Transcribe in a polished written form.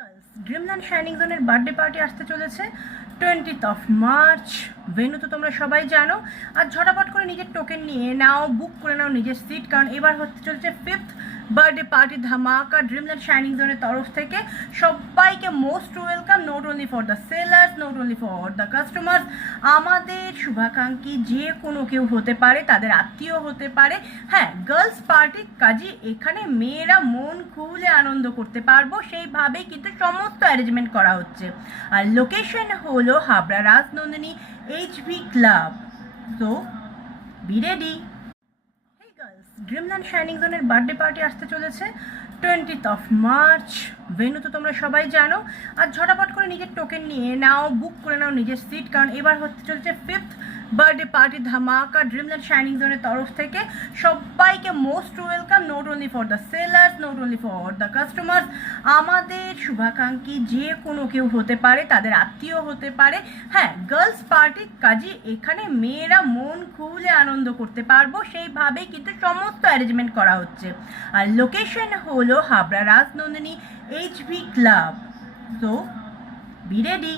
Girls dreamland shining জোনের birthday party আসতে চলেছে 20th মার্চ। ভেন্যু তো তোমরা সবাই জানো। আর ঝটাপট করে নিজের টোকেন নিয়ে নাও, বুক করে নাও নিজের সিট, কারণ এবার হতে চলেছে 5th বার্থডে পার্টি ধামাকা ড্রিমল্যান্ড শাইনিং জোনের তরফ থেকে। সবাইকে most welcome, not only for the sellers, not only for the customers. আমাদের শুভাকাঙ্ক্ষী যে কোনো কেউ হতে পারে, তাদের আত্মীয় হতে পারে। হ্যাঁ, গার্লস পার্টি, কাজে এখানে মেয়েরা মন খুলে আনন্দ করতে পারবো, সেইভাবেই কিন্তু সমস্ত অ্যারেঞ্জমেন্ট করা হচ্ছে। আর লোকেশন হলো Habra Rajnandini HV club. So be ready. Hey girls, dreamland shining জোনের বার্থডে পার্টি আসতে চলেছে 20th মার্চ। ভেন্যু তো তোমরা সবাই জানো। আর ঝটাপট করে নিজের টোকেন নিয়ে নাও, বুক করে নাও নিজের সিট, কারণ এবার হতে চলেছে 5th বার্থডে পার্টি ধামাকা ড্রিমল্যান্ড শাইনিং জোনের তরফ থেকে। সবাইকে most welcome, not only for the sellers, not only for the customers. আমাদের শুভাকাঙ্ক্ষী যে কোনো কেউ হতে পারে, তাদের আত্মীয় হতে পারে। হ্যাঁ, গার্লস পার্টি, কাজে এখানে মেয়েরা মন খুলে আনন্দ করতে পারবো, সেইভাবেই কিন্তু সমস্ত অ্যারেঞ্জমেন্ট করা হচ্ছে। আর লোকেশন হলো Habra Rajnandini HV club. So be ready.